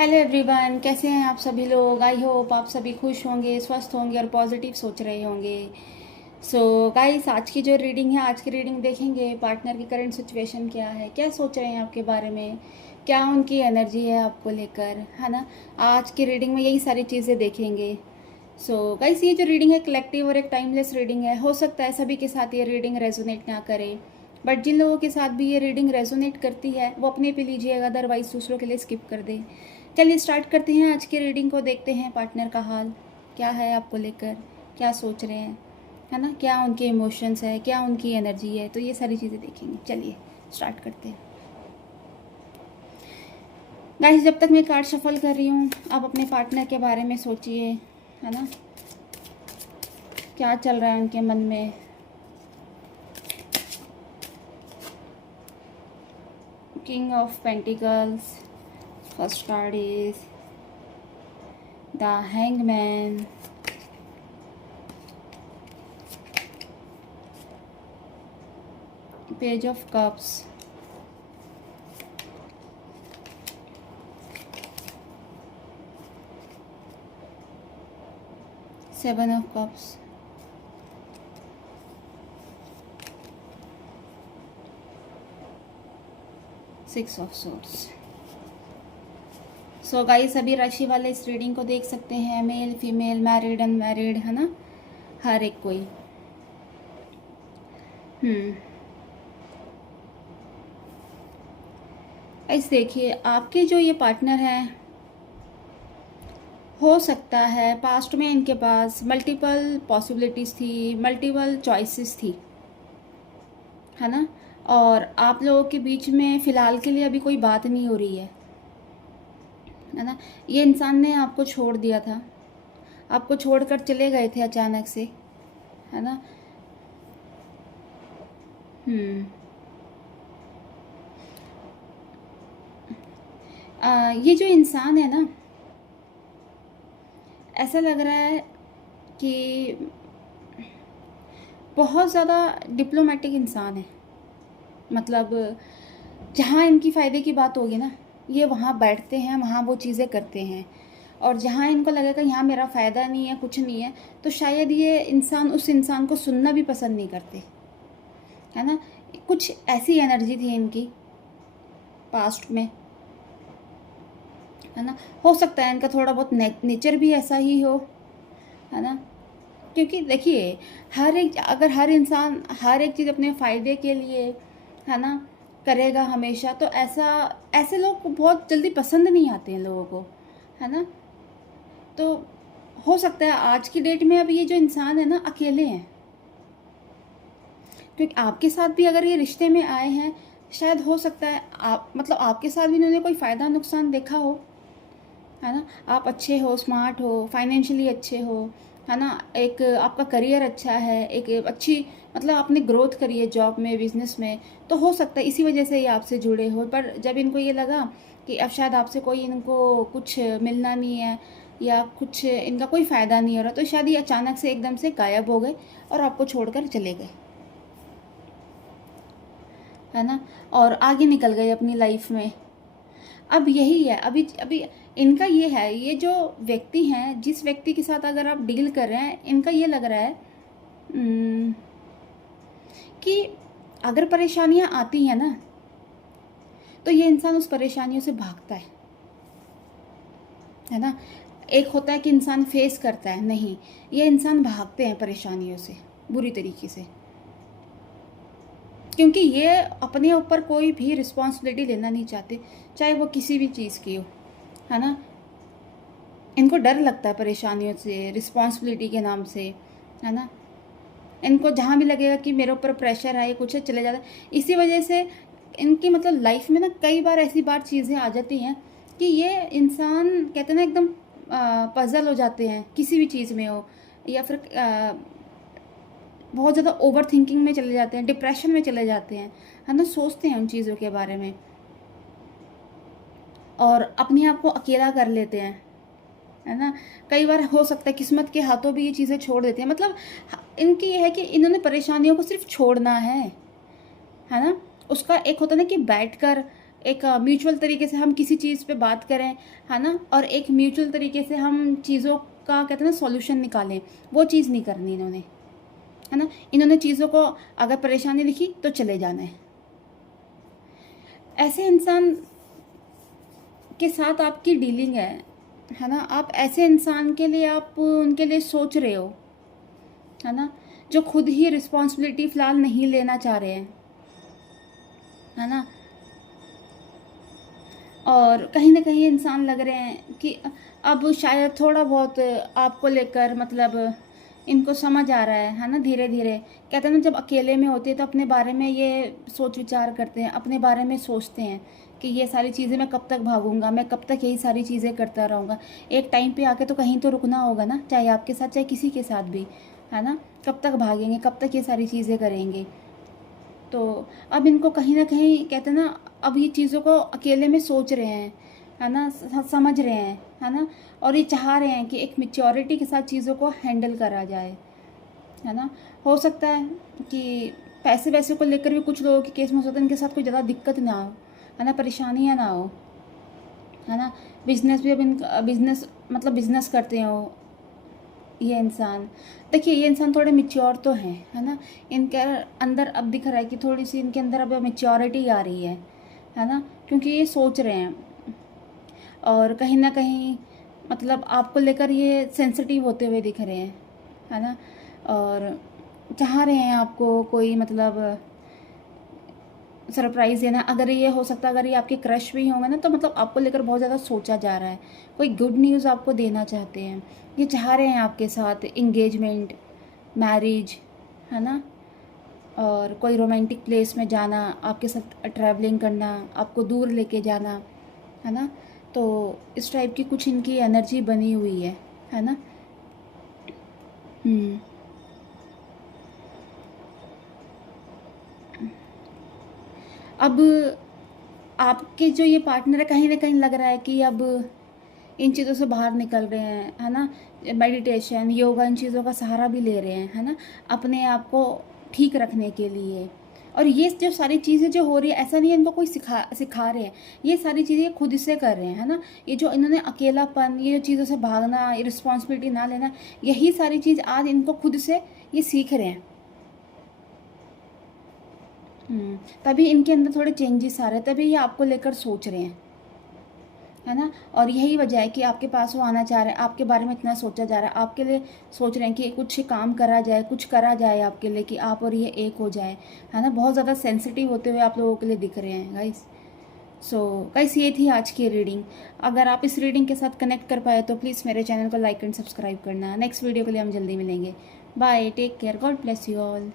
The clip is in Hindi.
हेलो एवरीवन, कैसे हैं आप सभी लोग। आई होप आप सभी खुश होंगे, स्वस्थ होंगे और पॉजिटिव सोच रहे होंगे। सो गाइस, आज की जो रीडिंग है, आज की रीडिंग देखेंगे पार्टनर की करंट सिचुएशन क्या है, क्या सोच रहे हैं आपके बारे में, क्या उनकी एनर्जी है आपको लेकर, है ना। आज की रीडिंग में यही सारी चीज़ें देखेंगे। सो गाइस, ये जो रीडिंग है कलेक्टिव और एक टाइमलेस रीडिंग है। हो सकता है सभी के साथ ये रीडिंग रेजोनेट ना करे, बट जिन लोगों के साथ भी ये रीडिंग रेजोनेट करती है वो अपने पे लीजिएगा, अदरवाइज दूसरों के लिए स्किप कर दे। चलिए स्टार्ट करते हैं आज की रीडिंग को। देखते हैं पार्टनर का हाल क्या है आपको लेकर, क्या सोच रहे हैं, है ना, क्या उनके इमोशंस है, क्या उनकी एनर्जी है। तो ये सारी चीज़ें देखेंगे। चलिए स्टार्ट करते हैं गाइस। जब तक मैं कार्ड शफल कर रही हूँ, आप अपने पार्टनर के बारे में सोचिए, है ना, क्या चल रहा है उनके मन में। King of pentacles, first card is the hangman, page of cups, seven of cups, six of swords. So guys, सभी राशि वाले इस रीडिंग को देख सकते हैं, मेल फीमेल, मैरिड अनमैरिड, है ना, हर एक कोई। गाइस देखिए, आपके जो ये पार्टनर हैं, हो सकता है पास्ट में इनके पास मल्टीपल पॉसिबिलिटीज़ थी, मल्टीपल चॉइसेस थी, है ना। और आप लोगों के बीच में फ़िलहाल के लिए अभी कोई बात नहीं हो रही है ना। ये इंसान ने आपको छोड़ दिया था, आपको छोड़कर चले गए थे अचानक से, है ना। ये जो इंसान है ना, ऐसा लग रहा है कि बहुत ज़्यादा डिप्लोमेटिक इंसान है। मतलब जहाँ इनकी फ़ायदे की बात होगी ना, ये वहाँ बैठते हैं, वहाँ वो चीज़ें करते हैं। और जहाँ इनको लगेगा यहाँ मेरा फ़ायदा नहीं है, कुछ नहीं है, तो शायद ये इंसान उस इंसान को सुनना भी पसंद नहीं करते, है ना। कुछ ऐसी एनर्जी थी इनकी पास्ट में, है ना। हो सकता है इनका थोड़ा बहुत नेचर भी ऐसा ही हो, है ना। क्योंकि देखिए, अगर हर इंसान हर एक चीज़ अपने फ़ायदे के लिए, है ना, करेगा हमेशा, तो ऐसे लोग बहुत जल्दी पसंद नहीं आते हैं लोगों को, है ना। तो हो सकता है आज की डेट में अब ये जो इंसान है ना, अकेले हैं। क्योंकि आपके साथ भी अगर ये रिश्ते में आए हैं, शायद हो सकता है आपके साथ भी इन्होंने कोई फ़ायदा नुकसान देखा हो, है ना। आप अच्छे हो, स्मार्ट हो, फाइनेंशियली अच्छे हो, है ना, एक आपका करियर अच्छा है, एक अच्छी आपने ग्रोथ करी है जॉब में, बिजनेस में। तो हो सकता है इसी वजह से ये आपसे जुड़े हो। पर जब इनको ये लगा कि अब शायद आपसे कोई इनको कुछ मिलना नहीं है, या कुछ इनका कोई फ़ायदा नहीं हो रहा, तो शायद ये अचानक से एकदम से गायब हो गए और आपको छोड़कर चले गए, है ना, और आगे निकल गए अपनी लाइफ में। अब यही है, अभी अभी इनका ये है, ये जो व्यक्ति हैं, जिस व्यक्ति के साथ अगर आप डील कर रहे हैं, इनका ये लग रहा है कि अगर परेशानियां आती हैं ना, तो ये इंसान उस परेशानियों से भागता है ना। एक होता है कि इंसान फेस करता है, नहीं, ये इंसान भागते हैं परेशानियों से बुरी तरीके से। क्योंकि ये अपने ऊपर कोई भी रिस्पॉन्सिबिलिटी लेना नहीं चाहते, चाहे वो किसी भी चीज़ की हो, है ना। इनको डर लगता है परेशानियों से, रिस्पॉन्सिबिलिटी के नाम से, है ना। इनको जहाँ भी लगेगा कि मेरे ऊपर प्रेशर है, ये कुछ है, चले जाता है। इसी वजह से इनकी लाइफ में ना कई बार ऐसी चीज़ें आ जाती हैं कि ये इंसान कहते हैं ना, एकदम पजल हो जाते हैं किसी भी चीज़ में हो, या फिर बहुत ज़्यादा ओवर थिंकिंग में चले जाते हैं, डिप्रेशन में चले जाते हैं, है ना। सोचते हैं उन चीज़ों के बारे में और अपने आप को अकेला कर लेते हैं, है ना। कई बार हो सकता है किस्मत के हाथों भी ये चीज़ें छोड़ देती हैं। इनकी ये है कि इन्होंने परेशानियों को सिर्फ छोड़ना है ना। उसका एक होता है ना कि बैठकर एक म्यूचुअल तरीके से हम किसी चीज़ पे बात करें, है ना, और एक म्यूचुअल तरीके से हम चीज़ों का कहते हैं ना सॉल्यूशन निकालें, वो चीज़ नहीं करनी इन्होंने, है ना। इन्होंने चीज़ों को अगर परेशानी लिखी तो चले जाना है। ऐसे इंसान के साथ आपकी डीलिंग है ना, आप ऐसे इंसान के लिए आप उनके लिए सोच रहे हो, है ना, जो खुद ही रिस्पॉन्सिबिलिटी फ़िलहाल नहीं लेना चाह रहे हैं, है ना। और कहीं ना कहीं इंसान लग रहे हैं कि अब शायद थोड़ा बहुत आपको लेकर मतलब इनको समझ आ रहा है ना, धीरे धीरे। कहते हैं ना, जब अकेले में होते हैं तो अपने बारे में ये सोच विचार करते हैं, अपने बारे में सोचते हैं कि ये सारी चीज़ें मैं कब तक भागूंगा, मैं कब तक यही सारी चीज़ें करता रहूँगा। एक टाइम पे आके तो कहीं तो रुकना होगा ना, चाहे आपके साथ चाहे किसी के साथ भी, है ना। कब तक भागेंगे, कब तक ये सारी चीज़ें करेंगे। तो अब इनको कहीं ना कहीं कहते हैं ना, अब ये चीज़ों को अकेले में सोच रहे हैं, है ना, समझ रहे हैं, है ना। और ये चाह रहे हैं कि एक मैच्योरिटी के साथ चीज़ों को हैंडल करा जाए, है ना। हो सकता है कि पैसे वैसे को लेकर भी कुछ लोगों के केस में हो सकता है इनके साथ कोई ज़्यादा दिक्कत ना हो, है ना, परेशानियाँ ना हो, है ना। बिजनेस भी अब इनका बिजनेस मतलब बिजनेस करते हो ये इंसान। देखिए ये इंसान थोड़े मेच्योर तो हैं, है ना। इनके अंदर अब दिख रहा है कि थोड़ी सी इनके अंदर अब मेच्योरिटी आ रही है ना, क्योंकि ये सोच रहे हैं और कहीं ना कहीं मतलब आपको लेकर ये सेंसिटिव होते हुए दिख रहे हैं, है ना। और चाह रहे हैं आपको कोई मतलब सरप्राइज़ देना। अगर ये हो सकता है अगर ये आपके क्रश भी होंगे ना, तो मतलब आपको लेकर बहुत ज़्यादा सोचा जा रहा है, कोई गुड न्यूज़ आपको देना चाहते हैं। ये चाह रहे हैं आपके साथ इंगेजमेंट, मैरिज, है ना, और कोई रोमांटिक प्लेस में जाना, आपके साथ ट्रैवलिंग करना, आपको दूर लेके जाना, है ना। तो इस टाइप की कुछ इनकी एनर्जी बनी हुई है ना। अब आपके जो ये पार्टनर है, कहीं ना कहीं लग रहा है कि अब इन चीज़ों से बाहर निकल रहे हैं, है ना। मेडिटेशन, योगा, इन चीज़ों का सहारा भी ले रहे हैं, है ना, अपने आप को ठीक रखने के लिए। और ये जो सारी चीज़ें जो हो रही है, ऐसा नहीं है इनको कोई सिखा रहे हैं, ये सारी चीज़ें खुद से कर रहे हैं, है ना। ये जो इन्होंने अकेलापन, ये चीज़ों से भागना, रिस्पॉन्सिबिलिटी ना लेना, यही सारी चीज़ आज इनको खुद से ये सीख रहे हैं। तभी इनके अंदर थोड़े चेंजेस आ रहे हैं, तभी ये आपको लेकर सोच रहे हैं, है ना। और यही वजह है कि आपके पास वो आना चाह रहे हैं, आपके बारे में इतना सोचा जा रहा है, आपके लिए सोच रहे हैं कि कुछ काम करा जाए, कुछ करा जाए आपके लिए, कि आप और ये एक हो जाए, है ना। बहुत ज़्यादा सेंसिटिव होते हुए आप लोगों के लिए दिख रहे हैं गाइस। सो गाइस, ये थी आज की रीडिंग। अगर आप इस रीडिंग के साथ कनेक्ट कर पाए तो प्लीज़ मेरे चैनल को लाइक एंड सब्सक्राइब करना। नेक्स्ट वीडियो के लिए हम जल्दी मिलेंगे। Bye, take care, God bless you all.